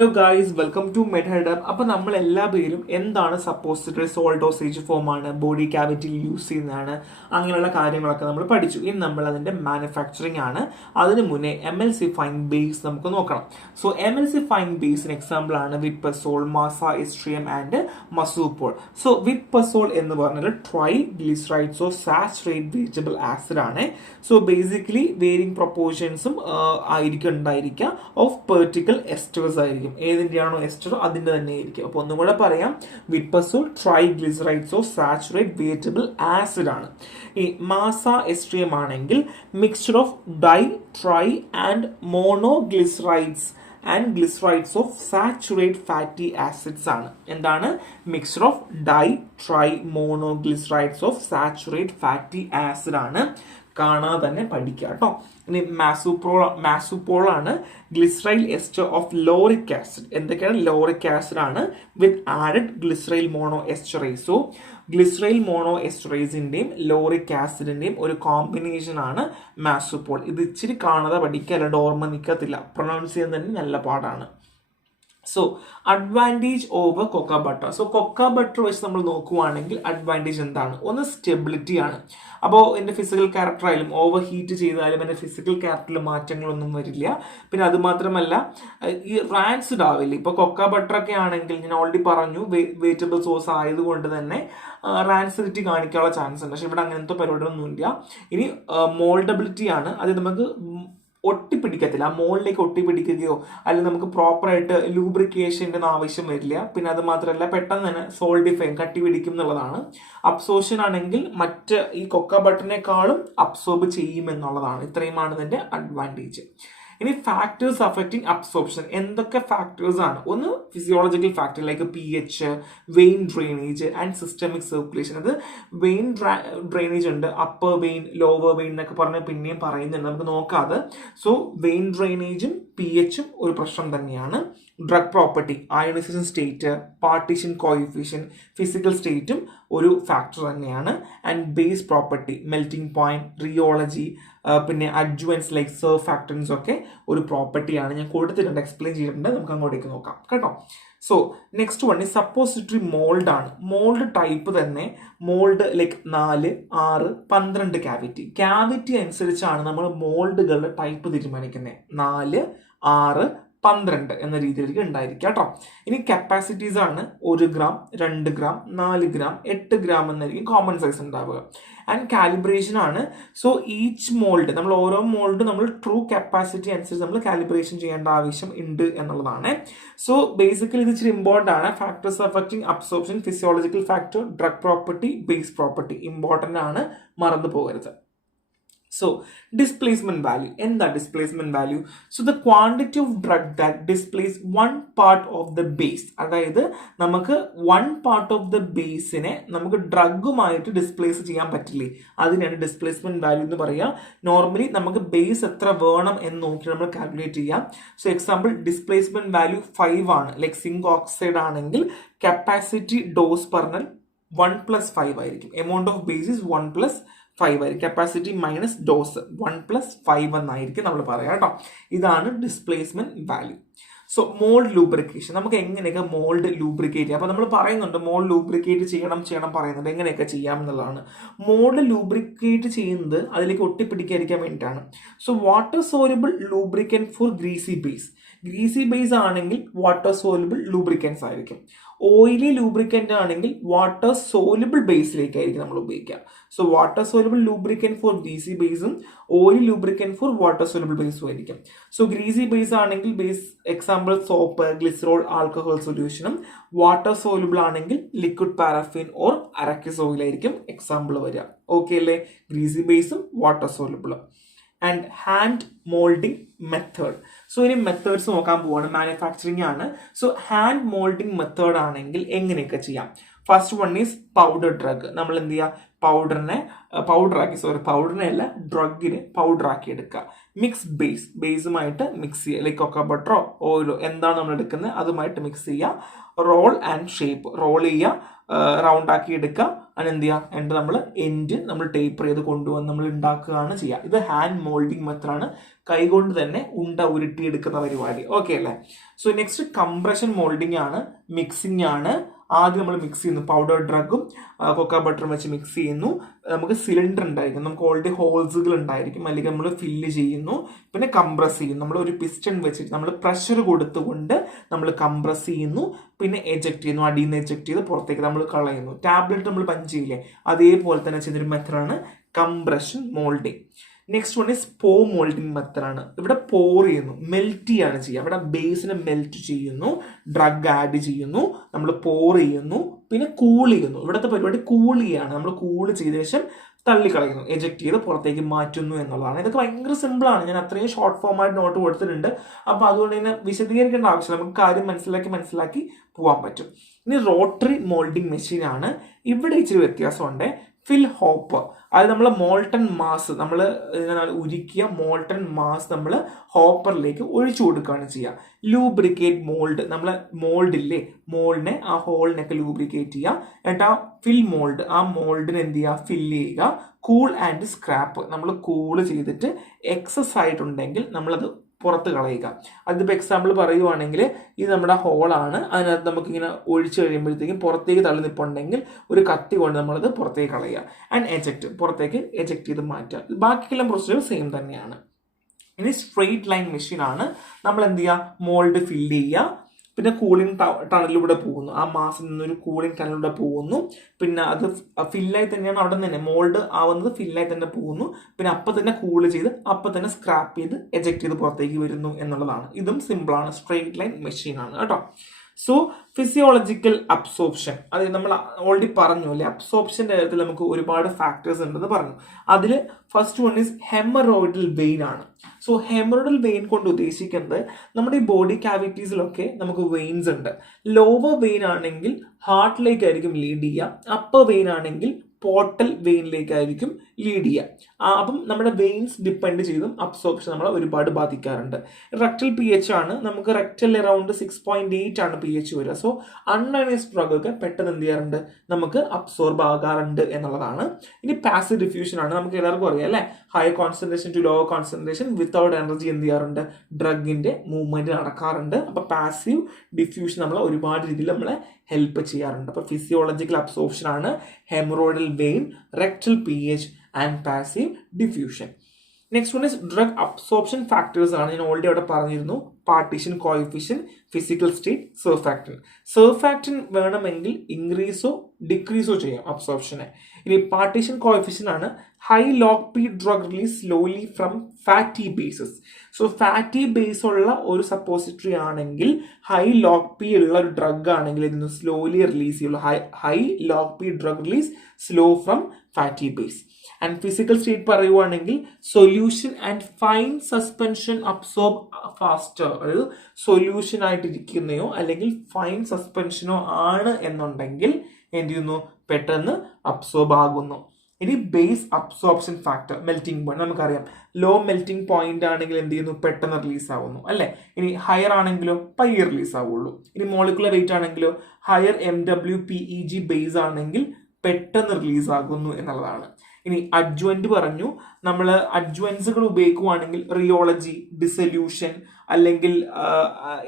Hello guys, welcome to Medhead. അപ്പോൾ നമ്മൾ എല്ലാ പേരും എന്താണ് സപ്പോസിറ്ററി സോൾ ഡോസേജ് ഫോമാണ്, ബോഡി ക്യാവിറ്റിയിൽ യൂസ് ചെയ്യുന്നതാണ്, അങ്ങനെയുള്ള കാര്യങ്ങളൊക്കെ നമ്മൾ പഠിച്ചു. ഇനി നമ്മൾ അതിൻ്റെ മാനുഫാക്ചറിങ് ആണ്. അതിന് മുന്നേ എമൽസിഫൈങ് ബേസ് നമുക്ക് നോക്കണം. സോ എമൽസിഫൈങ് ബേസിന് എക്സാമ്പിൾ ആണ് വിറ്റ്പസോൾ, മാസാഎസ്ട്രിയം ആൻഡ് മസൂപോൾ. സോ വിറ്റ്പസോൾ എന്ന് പറഞ്ഞാൽ try glycerides of saturate vegetable acid ആണ്. സോ ബേസിക്കലി വേരിങ് പ്രൊപ്പോർഷൻസും ആയിരിക്കും ഉണ്ടായിരിക്കുക ഓഫ് പെർട്ടിക്കൽ എസ്റ്റേഴ്സ് ആയിരിക്കും. ഏതിൻ്റെയാണോ എസ്റ്റർ അതിൻ്റെ തന്നെ ആയിരിക്കും. അപ്പോൾ ഒന്നും കൂടെ പറയാം, Witepsol triglycerides of saturate vegetable acid ആണ്. ഈ മാസാഎസ്ട്രിയം ആണെങ്കിൽ mixture of di, tri and monoglycerides and glycerides of saturate fatty acids ആണ്. എന്താണ്? Mixture of di, tri, monoglycerides of saturate fatty acid ആണ്. കാണാതെ തന്നെ പഠിക്കുക കേട്ടോ. ഇനി മാസുപോൾ ആണ് glyceryl ester of lauric acid. എന്തൊക്കെയാണ്? ലോറിക് ആസിഡ് ആണ് with added glyceryl mono esterase. So glyceryl mono എസ്റ്ററേസിന്റെയും ലോറിക് ആസിഡിന്റെയും ഒരു കോമ്പിനേഷൻ ആണ് മാസുപോൾ. ഇത് ഇച്ചിരി കാണാതെ പഠിക്കുക, അല്ലാണ്ട് ഓർമ്മ നിൽക്കത്തില്ല. പ്രൊനൗൺസ് ചെയ്യാൻ തന്നെ നല്ല പാടാണ്. സോ അഡ്വാൻറ്റേജ് ഓവർ കൊക്ക ബട്ടർ. സോ കൊക്ക ബട്ടർ വെച്ച് നമ്മൾ നോക്കുവാണെങ്കിൽ അഡ്വാൻറ്റേജ് എന്താണ്? ഒന്ന് സ്റ്റെബിലിറ്റി ആണ്. അപ്പോൾ എൻ്റെ ഫിസിക്കൽ ക്യാരക്ടർ ആയാലും ഓവർ ഹീറ്റ് ചെയ്താലും എൻ്റെ ഫിസിക്കൽ ക്യാരക്ടറിൽ മാറ്റങ്ങളൊന്നും വരില്ല. പിന്നെ അതുമാത്രമല്ല, ഈ റാൻസിഡ് ആവില്ല. ഇപ്പോൾ കൊക്ക ബട്ടർ ഒക്കെ ആണെങ്കിൽ ഞാൻ ഓൾറെഡി പറഞ്ഞു, വെജിറ്റബിൾ സോഴ്സ് ആയതുകൊണ്ട് തന്നെ റാൻസിഡിറ്റി കാണിക്കാനുള്ള ചാൻസ് ഉണ്ട്. പക്ഷെ ഇവിടെ അങ്ങനത്തെ പരിപാടിയൊന്നുമില്ല. ഇനി മോൾഡബിലിറ്റി ആണ്. അത് നമുക്ക് ഒട്ടിപ്പിടിക്കത്തില്ല. ആ മോളിലേക്ക് ഒട്ടിപ്പിടിക്കുകയോ അല്ലെങ്കിൽ നമുക്ക് പ്രോപ്പറായിട്ട് ലൂബ്രിക്കേഷൻ്റെ ഒന്നും ആവശ്യം വരില്ല. പിന്നെ അത് മാത്രമല്ല, പെട്ടെന്ന് തന്നെ സോൾഡിഫൈ കട്ടി പിടിക്കും എന്നുള്ളതാണ്. അബ്സോർപ്ഷൻ ആണെങ്കിൽ മറ്റ് ഈ കൊക്ക ബട്ടറിനേക്കാളും അബ്സോർബ് ചെയ്യുമെന്നുള്ളതാണ്. ഇത്രയുമാണ് ഇതിൻ്റെ അഡ്വാൻറ്റേജ്. ഇനി ഫാക്ടേഴ്സ് അഫക്റ്റിംഗ് അബ്സോർപ്ഷൻ. എന്തൊക്കെ ഫാക്ടേഴ്സ് ആണ്? ഒന്ന് physiological factor like pH, vein drainage and systemic circulation. അത് വെയിൻ ഡ്രെയിനേജ് ഉണ്ട്, അപ്പർ വെയിൻ, ലോവർ വെയിൻ എന്നൊക്കെ പറഞ്ഞ് പിന്നെയും പറയുന്നുണ്ട്, നമുക്ക് നോക്കാതെ. സോ വെയിൻ ഡ്രെയിനേജും pHും ഒരു പ്രശ്നം തന്നെയാണ്. Drug property, ionisation state, partition coefficient, physical സ്റ്റേറ്റും ഒരു ഫാക്ടർ തന്നെയാണ്. And base property, melting point, rheology, പിന്നെ അഡ്ജുവൻസ് ലൈക്ക് സർഫാക്ടൻസ് ഒക്കെ ഒരു പ്രോപ്പർട്ടിയാണ്. ഞാൻ കൊടുത്തിട്ടുണ്ട്, എക്സ്പ്ലെയിൻ ചെയ്തിട്ടുണ്ട്. നമുക്ക് അങ്ങോട്ടേക്ക് നോക്കാം കേട്ടോ. സോ നെക്സ്റ്റ് വൺ ഈ സപ്പോസിറ്ററി മോൾഡ് ആണ്. മോൾഡ് ടൈപ്പ് തന്നെ മോൾഡ് ലൈക്ക് 4, 6, 12 ക്യാവിറ്റി അനുസരിച്ചാണ് നമ്മൾ മോൾഡുകളുടെ ടൈപ്പ് തീരുമാനിക്കുന്നത്. 4, 6, 12 എന്ന രീതിയിലേക്ക് ഉണ്ടായിരിക്കുക കേട്ടോ. ഇനി കപ്പാസിറ്റീസ് ആണ് 1 ഗ്രാം, 2 ഗ്രാം, 4 ഗ്രാം, 8 ഗ്രാം എന്നായിരിക്കും കോമൺ സൈസ് ഉണ്ടാവുക. ആൻഡ് കാലിബ്രേഷൻ ആണ്. സോ ഈച്ച് മോൾഡ്, നമ്മൾ ഓരോ മോൾഡ് നമ്മൾ ട്രൂ കപ്പാസിറ്റി അനുസരിച്ച് നമ്മൾ കാലിബ്രേഷൻ ചെയ്യേണ്ട ആവശ്യം ഉണ്ട് എന്നുള്ളതാണ്. സോ ബേസിക്കലി ഇത് ഇച്ചിരി ഇമ്പോർട്ടൻ്റ് ആണ്. Factors affecting absorption, physiological factor, drug property, base property important ആണ്, മറന്നു പോകരുത്. So displacement value. എന്താ displacement value? So the quantity of drug that displays one part of the base. അതായത് നമുക്ക് one part of the baseനെ നമുക്ക് ഡ്രഗുമായിട്ട് displace ചെയ്യാൻ പറ്റില്ലേ, അതിനാണ് ഡിസ്പ്ലേസ്മെന്റ് വാല്യൂ എന്ന് പറയുക. നോർമലി നമുക്ക് ബേസ് എത്ര വേണം എന്ന് നോക്കി നമ്മൾ കാൽക്കുലേറ്റ് ചെയ്യാം. സോ എക്സാമ്പിൾ ഡിസ്പ്ലേസ്മെന്റ് വാല്യൂ 5 ആണ്. ലൈക്ക് സിങ്ക് ഓക്സൈഡ് ആണെങ്കിൽ കപ്പാസിറ്റി ഡോസ് പറഞ്ഞാൽ 1+5 ആയിരിക്കും. എമൗണ്ട് ഓഫ് ബേസ് ഇസ് 1+5 ആയിരിക്കും. കപ്പാസിറ്റി മൈനസ് ഡോസ് 1+5 എന്നായിരിക്കും നമ്മൾ പറയാം കേട്ടോ. ഇതാണ് displacement value. So mould lubrication, നമുക്ക് എങ്ങനെയൊക്കെ മോൾഡ് ലൂബ്രിക്കേറ്റ് ചെയ്യാം? അപ്പോൾ നമ്മൾ പറയുന്നുണ്ട് മോൾഡ് ലൂബ്രിക്കേറ്റ് ചെയ്യണം പറയുന്നുണ്ട്, എങ്ങനെയൊക്കെ ചെയ്യാം എന്നുള്ളതാണ്. മോൾഡ് ലൂബ്രിക്കേറ്റ് ചെയ്യുന്നത് അതിലേക്ക് ഒട്ടിപ്പിടിക്കാതിരിക്കാൻ വേണ്ടിയിട്ടാണ്. So water soluble lubricant for greasy base. Greasy base ആണെങ്കിൽ വാട്ടർ സോലുബിൾ ലൂബ്രിക്കൻസ് ആയിരിക്കും. ഓയിലി ലൂബ്രിക്കൻ്റ് ആണെങ്കിൽ വാട്ടർ സോലുബിൾ ബേസിലേക്കായിരിക്കും നമ്മൾ ഉപയോഗിക്കുക. So water soluble lubricant for greasy ബേസും oil lubricant for water soluble ബേസും ആയിരിക്കും. സോ ഗ്രീസി ബേസ് ആണെങ്കിൽ base example soap, glycerol, alcohol സൊല്യൂഷനും. വാട്ടർ സോലുബിൾ ആണെങ്കിൽ liquid paraffin or arachis oil ആയിരിക്കും എക്സാമ്പിൾ വരിക. ഓക്കെ അല്ലേ? ഗ്രീസി ബേസും വാട്ടർ സോലുബിളും. And hand moulding method. So ഇനി മെത്തേഡ്സ് നോക്കാൻ പോവാണ്. മാനുഫാക്ചറിങ് ആണ്. സോ ഹാൻഡ് മോൾഡിംഗ് മെത്തേഡ് ആണെങ്കിൽ എങ്ങനെയൊക്കെ ചെയ്യാം? First one is powder drug. നമ്മൾ എന്ത് ചെയ്യുക? പൗഡറിനെ അല്ല, ഡ്രഗിനെ പൗഡറാക്കി എടുക്കുക. മിക്സ് ബേസുമായിട്ട് മിക്സ് ചെയ്യുക. ലൈക്ക് കൊക്ക ബട്ടറോ ഓയിലോ എന്താണ് നമ്മൾ എടുക്കുന്നത് അതുമായിട്ട് മിക്സ് ചെയ്യുക. Roll and shape. റോൾ ചെയ്യുക, റൗണ്ട് ആക്കി എടുക്കുക, അതിന് എന്ത് ചെയ്യുക, എന്നിട്ട് നമ്മൾ എൻഡ് നമ്മൾ ടേപ്പർ ചെയ്ത് കൊണ്ടുവന്ന് നമ്മൾ ഉണ്ടാക്കുകയാണ് ചെയ്യുക. ഇത് ഹാൻഡ് മോൾഡിങ് മെത്തഡാണ്, കൈകൊണ്ട് തന്നെ ഉണ്ട ഉരുട്ടിയെടുക്കുന്ന പരിപാടി. ഓക്കെ അല്ലേ? സോ നെക്സ്റ്റ് കംപ്രഷൻ മോൾഡിംഗ് ആണ്, മിക്സിംഗ് ആണ്. ആദ്യം നമ്മൾ മിക്സ് ചെയ്യുന്നു, പൗഡർ ഡ്രഗും കൊക്കോ ബട്ടറും വെച്ച് മിക്സ് ചെയ്യുന്നു. നമുക്ക് സിലിണ്ടർ ഉണ്ടായിരിക്കും, നമുക്ക് ഓൾറെഡി ഹോൾസുകൾ ഉണ്ടായിരിക്കും, അല്ലെങ്കിൽ നമ്മൾ ഫില്ല് ചെയ്യുന്നു. പിന്നെ കംപ്രസ് ചെയ്യുന്നു, നമ്മൾ ഒരു പിസ്റ്റൺ വെച്ചിട്ട് നമ്മൾ പ്രഷർ കൊടുത്തുകൊണ്ട് നമ്മൾ കംപ്രസ് ചെയ്യുന്നു. പിന്നെ എജക്ട് ചെയ്യുന്നു, അടിയിൽ നിന്ന് എജക്ട് ചെയ്ത് പുറത്തേക്ക് നമ്മൾ കളയുന്നു. ടാബ്ലറ്റ് നമ്മൾ പഞ്ച് ചെയ്യില്ലേ, അതേപോലെ തന്നെ ചെയ്തൊരു മെത്തഡാണ് compression moulding. Next one is pour moulding മെത്തഡാണ്. ഇവിടെ പോർ ചെയ്യുന്നു, മെൽറ്റ് ചെയ്യാണ് ചെയ്യുക. ഇവിടെ ബേസിനെ മെൽറ്റ് ചെയ്യുന്നു, ഡ്രഗ് ആഡ് ചെയ്യുന്നു, നമ്മൾ പോർ ചെയ്യുന്നു, പിന്നെ കൂൾ ചെയ്യുന്നു. ഇവിടുത്തെ പരിപാടി കൂൾ ചെയ്യാണ്. നമ്മൾ കൂൾ ചെയ്ത ശേഷം തള്ളിക്കളയുന്നു, എജക്ട് ചെയ്ത് പുറത്തേക്ക് മാറ്റുന്നു എന്നുള്ളതാണ്. ഇതൊക്കെ ഭയങ്കര സിമ്പിളാണ്. ഞാൻ അത്രയും ഷോർട്ട് ഫോമായിട്ട് നോട്ട് കൊടുത്തിട്ടുണ്ട്. അപ്പോൾ അതുകൊണ്ട് തന്നെ വിശദീകരിക്കേണ്ട ആവശ്യമില്ല, നമുക്ക് കാര്യം മനസ്സിലാക്കി പോകാൻ പറ്റും. ഇനി റോട്ടറി മോൾഡിംഗ് മെഷീൻ ആണ്. ഇവിടെ ഇച്ചിരി വ്യത്യാസമുണ്ട്. ഫിൽ ഹോപ്പർ, അത് നമ്മൾ മോൾട്ടൺ മാസ് നമ്മൾ ഉരുക്കിയ മോൾട്ടൺ മാസ് നമ്മൾ ഹോപ്പറിലേക്ക് ഒഴിച്ചു കൊടുക്കുകയാണ് ചെയ്യുക. ലൂബ്രിക്കേറ്റ് മോൾഡ്, നമ്മൾ മോൾഡില്ലേ, മോൾഡിനെ ആ ഹോളിനൊക്കെ ലൂബ്രിക്കേറ്റ് ചെയ്യുക. എന്നിട്ട് ആ ഫിൽ മോൾഡ്, ആ മോൾഡിന് എന്ത് ചെയ്യുക, ഫില്ല് ചെയ്യുക. കൂൾ ആൻഡ് സ്ക്രാപ്പ്, നമ്മൾ കൂള് ചെയ്തിട്ട് എക്സസ് ആയിട്ടുണ്ടെങ്കിൽ നമ്മളത് പുറത്ത് കളയുക. അതിപ്പോൾ എക്സാമ്പിൾ പറയുവാണെങ്കിൽ ഇത് നമ്മുടെ ഹോളാണ്, അതിനകത്ത് നമുക്കിങ്ങനെ ഒഴിച്ചു കഴിയുമ്പോഴത്തേക്കും പുറത്തേക്ക് തള്ളി നിൽപ്പുണ്ടെങ്കിൽ ഒരു കത്തി കൊണ്ട് നമ്മളത് പുറത്തേക്ക് കളയുക. ആൻഡ് എജക്റ്റ്, പുറത്തേക്ക് എജക്റ്റ് ചെയ്ത് മാറ്റുക. ബാക്കിയെല്ലാം പ്രൊസീജിയർ സെയിം തന്നെയാണ്. ഇനി സ്ട്രെയിറ്റ് ലൈൻ മെഷീൻ ആണ്. നമ്മൾ എന്ത് ചെയ്യുക, മോൾഡ് ഫില്ല് ചെയ്യുക, പിന്നെ കൂളിംഗ് ടണലിലൂടെ പോകുന്നു, ആ മാസിൽ നിന്നൊരു കൂളിംഗ് ടണലിലൂടെ പോകുന്നു. പിന്നെ അത് ഫില്ലായി തന്നെയാണ് അവിടെ തന്നെ മോൾഡ് ആവുന്നത്, ഫില്ലായി തന്നെ പോകുന്നു. പിന്നെ അപ്പം തന്നെ കൂള് ചെയ്ത് അപ്പം തന്നെ സ്ക്രാപ്പ് ചെയ്ത് എജക്ട് ചെയ്ത് പുറത്തേക്ക് വരുന്നു എന്നുള്ളതാണ്. ഇതും സിമ്പിളാണ്, സ്ട്രെയിറ്റ് ലൈൻ മെഷീൻ ആണ് കേട്ടോ. സോ ഫിസിയോളജിക്കൽ അബ്സോർപ്ഷൻ, അത് നമ്മൾ ഓൾറെഡി പറഞ്ഞു അല്ലേ, അബ്സോർപ്ഷൻ്റെ കാര്യത്തിൽ നമുക്ക് ഒരുപാട് ഫാക്ടേഴ്സ് ഉണ്ടെന്ന് പറഞ്ഞു. അതിൽ first one is haemorrhoidal vein ആണ്. സോ ഹെമറോയിഡൽ വെയിൻ കൊണ്ട് ഉദ്ദേശിക്കുന്നത് നമ്മുടെ ഈ ബോഡി കാവിറ്റീസിലൊക്കെ നമുക്ക് വെയിൻസ് ഉണ്ട്. ലോവർ വെയിൻ ആണെങ്കിൽ ഹാർട്ടിലേക്കായിരിക്കും ലീഡ് ചെയ്യുക, അപ്പർ വെയിൻ ആണെങ്കിൽ പോർട്ടൽ വെയിനിലേക്കായിരിക്കും ലീഡ് ചെയ്യുക. അപ്പം നമ്മുടെ വെയിൻസ് ഡിപ്പെൻഡ് ചെയ്തും അബ്സോർപ്ഷൻ നമ്മളെ ഒരുപാട് ബാധിക്കാറുണ്ട്. റെക്ടൽ പി എച്ച് ആണ്, നമുക്ക് റെക്ടൽ അറൗണ്ട് 6.8 ആണ് പി എച്ച് വരിക. സോ അൺഅയനൈസ്ഡ് ഡ്രഗ് ഒക്കെ പെട്ടെന്ന് എന്ത് ചെയ്യാറുണ്ട്, നമുക്ക് അബ്സോർബ് ആകാറുണ്ട് എന്നുള്ളതാണ്. ഇനി പാസീവ് ഡിഫ്യൂഷൻ ആണ്, നമുക്ക് എല്ലാവർക്കും അറിയാം അല്ലേ, high concentration to lower concentration without energy എന്ത് ചെയ്യാറുണ്ട്, ഡ്രഗിന്റെ മൂവ്മെന്റ് നടക്കാറുണ്ട്. അപ്പൊ പാസീവ് ഡിഫ്യൂഷൻ നമ്മളെ ഒരുപാട് രീതിയിൽ നമ്മളെ ഹെൽപ്പ് ചെയ്യാറുണ്ട്. അപ്പൊ ഫിസിയോളജിക്കൽ അബ്സോർപ്ഷൻ ആണ് haemorrhoidal vein, rectal p h and passive diffusion. Next one is drug absorption factors ആണ്. ഞാൻ ഓൾറെഡി അവിടെ പറഞ്ഞിരുന്നു, partition coefficient, physical state, surfactant. Surfactant വേണമെങ്കിൽ ഇൻക്രീസോ ഡിക്രീസോ ചെയ്യാം അബ്സോർപ്ഷനെ. ഇനി പാർട്ടീഷൻ കോഎഫിഷ്യൻ ആണ് high log p drug release slowly from fatty bases. So fatty base ഉള്ള ഒരു സപ്പോസിറ്ററി ആണെങ്കിൽ ഹൈ ലോഗ് പി ഉള്ള ഒരു ഡ്രഗ് ആണെങ്കിൽ ഇതിന് സ്ലോലി റിലീസ് ചെയ്യുള്ളൂ. High log p drug release slow from fatty base. And physical state പറയുവാണെങ്കിൽ solution and fine suspension absorb faster. അതായത് സൊല്യൂഷൻ ആയിട്ടിരിക്കുന്നയോ അല്ലെങ്കിൽ ഫൈൻ സസ്പെൻഷനോ ആണ് എന്നുണ്ടെങ്കിൽ എന്ത് ചെയ്യുന്നു, പെട്ടെന്ന് അബ്സോർബ് ആകുന്നു. ഇനി base absorption factor, melting point നമുക്കറിയാം. ലോ മെൽറ്റിംഗ് പോയിന്റ് ആണെങ്കിൽ എന്ത് ചെയ്യുന്നു, പെട്ടെന്ന് റിലീസ് ആവുന്നു അല്ലെ. ഇനി ഹയർ ആണെങ്കിലോ പയ്യെ റിലീസ് ആവുള്ളൂ. ഇനി മോളിക്കുലർ വെയിറ്റ് ആണെങ്കിലോ ഹയർ MWPEG ബേസ് ആണെങ്കിൽ പെട്ടെന്ന് റിലീസ് ആകുന്നു എന്നുള്ളതാണ്. ഇനി അഡ്ജുവന്റ് പറഞ്ഞു, നമ്മൾ അഡ്ജുവൻസുകൾ ഉപയോഗിക്കുകയാണെങ്കിൽ റിയോളജി, ഡിസൊല്യൂഷൻ അല്ലെങ്കിൽ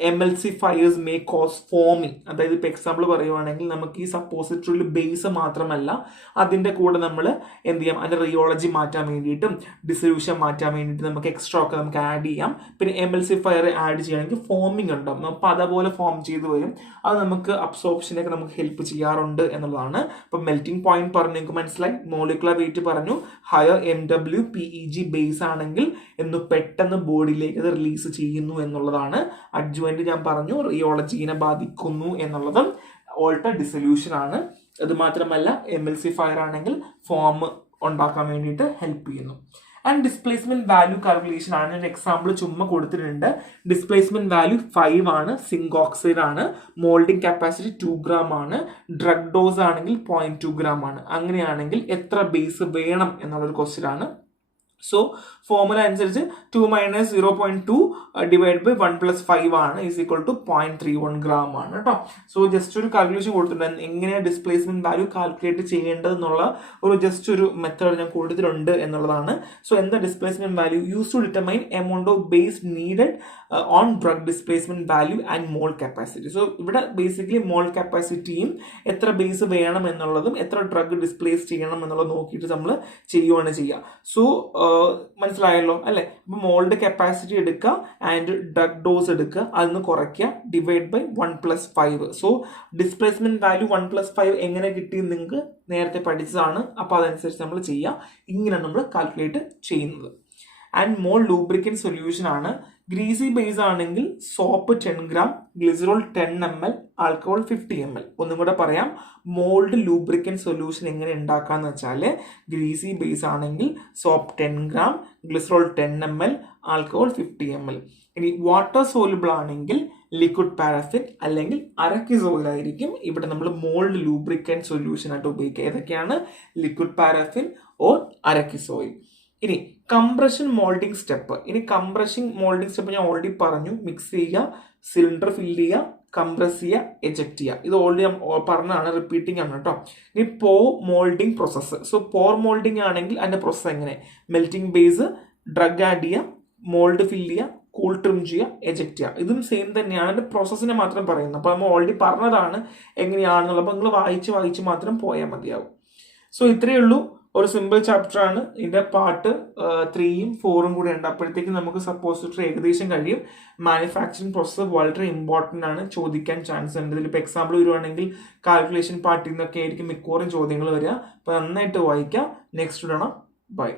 എമൽസിഫയേഴ്സ് മേ കോസ് ഫോമിങ്. അതായത് ഇപ്പോൾ എക്സാമ്പിൾ പറയുവാണെങ്കിൽ നമുക്ക് ഈ സപ്പോസിറ്ററിയിൽ ബേസ് മാത്രമല്ല അതിൻ്റെ കൂടെ നമ്മൾ എന്ത് ചെയ്യാം, അതിൻ്റെ റിയോളജി മാറ്റാൻ വേണ്ടിയിട്ടും ഡിസൊല്യൂഷൻ മാറ്റാൻ വേണ്ടിയിട്ട് നമുക്ക് എക്സ്ട്രാ ഒക്കെ നമുക്ക് ആഡ് ചെയ്യാം. പിന്നെ എമൽസിഫയർ ആഡ് ചെയ്യുകയാണെങ്കിൽ ഫോമിങ് ഉണ്ടാവും, അപ്പോൾ അതേപോലെ ഫോം ചെയ്ത് വരും. അത് നമുക്ക് അബ്സോർപ്ഷനൊക്കെ നമുക്ക് ഹെൽപ്പ് ചെയ്യാറുണ്ട് എന്നുള്ളതാണ്. അപ്പം മെൽറ്റിംഗ് പോയിന്റ് പറഞ്ഞു, നിങ്ങൾക്ക് മനസ്സിലായി. മോളിക്കുലർ വെയിറ്റ് പറഞ്ഞു, ഹയർ MWPEG ബേസ് ആണെങ്കിൽ എന്ന് പെട്ടെന്ന് ബോഡിയിലേക്ക് അത് റിലീസ് ചെയ്യുന്നു എന്നുള്ളതാണ്. അഡ്ജുവന്റ് ഞാൻ പറഞ്ഞു റിയോളജീനെ ബാധിക്കുന്നു എന്നുള്ളതും ഓൾട്ടർ ഡിസൊല്യൂഷൻ ആണ്. അത് മാത്രമല്ല എമൽസിഫയർ ആണെങ്കിൽ ഫോം ഉണ്ടാക്കാൻ വേണ്ടിയിട്ട് ഹെൽപ്പ് ചെയ്യുന്നു. ആൻഡ് ഡിസ്പ്ലേസ്മെന്റ് വാല്യൂ കാൽക്കുലേഷൻ ആണ്. ഒരു എക്സാമ്പിൾ ചുമ്മാ കൊടുത്തിട്ടുണ്ട്. ഡിസ്പ്ലേസ്മെന്റ് വാല്യൂ 5 ആണ്, സിങ്ക് ഓക്സൈഡ് ആണ്, മോൾഡിംഗ് കപ്പാസിറ്റി 2 ഗ്രാം ആണ്, ഡ്രഗ് ഡോസ് ആണെങ്കിൽ 0.2 ഗ്രാം ആണ്. അങ്ങനെയാണെങ്കിൽ എത്ര ബേസ് വേണം എന്നുള്ളൊരു ക്വസ്റ്റ്യൻ ആണ്. സോ ഫോർമുല അനുസരിച്ച് 2 മൈനസ് 0.2 ഡിവൈഡ് ബൈ 1+5 ആണ് ഈസ് ഈക്വൽ ടു 0.31 ഗ്രാം ആണ് കേട്ടോ. സോ ജസ്റ്റ് ഒരു കാൽക്കുലേഷൻ കൊടുത്തിട്ടുണ്ട് എങ്ങനെയാണ് ഡിസ്പ്ലേസ്മെന്റ് വാല്യൂ കാൽക്കുലേറ്റ് ചെയ്യേണ്ടത് എന്നുള്ള ഒരു ജസ്റ്റ് ഒരു മെത്തേഡ് ഞാൻ കൊടുത്തിട്ടുണ്ട് എന്നുള്ളതാണ്. സോ എന്താ displacement value? Use to determine amount of base needed on drug displacement value and mole capacity. So ഇവിടെ ബേസിക്കലി മോൾ കപ്പാസിറ്റിയും എത്ര ബേസ് വേണം എന്നുള്ളതും എത്ര ഡ്രഗ് ഡിസ്പ്ലേസ് ചെയ്യണം എന്നുള്ളത് നോക്കിയിട്ട് നമ്മൾ ചെയ്യുകയാണ് ചെയ്യുക. സോ മനസ്സിലായല്ലോ അല്ലെ? അപ്പൊ മോളുടെ കപ്പാസിറ്റി എടുക്കുക ആൻഡ് ഡ്രഗ് ഡോസ് എടുക്കുക, അതിന് കുറയ്ക്കുക, divide by 1+5. So displacement value 1+5 എങ്ങനെ കിട്ടി നിങ്ങൾക്ക് നേരത്തെ പഠിച്ചതാണ്. അപ്പൊ അതനുസരിച്ച് നമ്മൾ ചെയ്യുക. ഇങ്ങനെയാണ് നമ്മൾ കാൽക്കുലേറ്റ് ചെയ്യുന്നത്. ആൻഡ് മോൾ ലൂബ്രിക്കൻ സൊല്യൂഷൻ ആണ്. ഗ്രീസി ബേസ് ആണെങ്കിൽ soap 10 gram, glycerol 10 ml, alcohol 50 ml. ഒന്നും കൂടെ പറയാം, മോൾഡ് ലൂബ്രിക്കൻ സൊല്യൂഷൻ എങ്ങനെ ഉണ്ടാക്കാന്ന് വെച്ചാൽ ഗ്രീസി ബേസ് ആണെങ്കിൽ soap 10 gram, glycerol 10 ml, alcohol 50 ml. ഇനി വാട്ടർ സോലുബിൾ ആണെങ്കിൽ ലിക്വിഡ് പാരഫിൻ അല്ലെങ്കിൽ അരക്കിസ് ഓയിൽ ആയിരിക്കും ഇവിടെ നമ്മൾ മോൾഡ് ലൂബ്രിക്കൻ സൊല്യൂഷൻ ആയിട്ട് ഉപയോഗിക്കുക. ഏതൊക്കെയാണ്? Liquid paraffin or arachis oil. ഇനി കംപ്രഷൻ മോൾഡിംഗ് സ്റ്റെപ്പ്. ഇനി കംപ്രഷൻ മോൾഡിംഗ് സ്റ്റെപ്പ് ഞാൻ ഓൾറെഡി പറഞ്ഞു. മിക്സ് ചെയ്യുക, സിലിണ്ടർ ഫില്ല് ചെയ്യുക, കംപ്രസ് ചെയ്യുക, എജക്ട് ചെയ്യുക. ഇത് ഓൾറെഡി ഞാൻ പറഞ്ഞതാണ്, റിപ്പീറ്റിംഗ് ആണ് കേട്ടോ. ഇനി pour moulding process. So pour moulding ആണെങ്കിൽ അതിന്റെ പ്രോസസ്സ് എങ്ങനെ? മെൽറ്റിംഗ് ബേസ്, ഡ്രഗ് ആഡ് ചെയ്യുക, മോൾഡ് ഫില്ല് ചെയ്യുക, കൂൾ ട്രിം ചെയ്യുക, എജക്ട് ചെയ്യുക. ഇതും സെയിം തന്നെയാണ്. അതിന്റെ പ്രോസസ്സിനെ മാത്രം പറയുന്നത്. അപ്പൊ നമ്മൾ ഓൾറെഡി പറഞ്ഞതാണ് എങ്ങനെയാണെന്നുള്ളത്. അപ്പൊ നിങ്ങൾ വായിച്ച് മാത്രം പോയാൽ മതിയാവും. സോ ഇത്രയേ ഉള്ളൂ. ഒരു സിമ്പിൾ ചാപ്റ്റർ ആണ്. ഇതിന്റെ പാർട്ട് 3ഉം 4ഉം കൂടെ ഉണ്ട്. അപ്പോഴത്തേക്ക് നമുക്ക് സപ്പോസിറ്ററി ഏകദേശം കഴിയും. മാനുഫാക്ചറിങ് പ്രോസസ്സ് വളരെ ഇമ്പോർട്ടന്റ് ആണ്, ചോദിക്കാൻ ചാൻസ് ഉണ്ട്. ഇതിലിപ്പോൾ എക്സാമ്പിൾ വരുവാണെങ്കിൽ കാൽക്കുലേഷൻ പാർട്ടിൽ നിന്നൊക്കെ ആയിരിക്കും മിക്കവാറും ചോദ്യങ്ങൾ വരിക. അപ്പൊ നന്നായിട്ട് വായിക്കാം. നെക്സ്റ്റ് ഇടണം. ബൈ.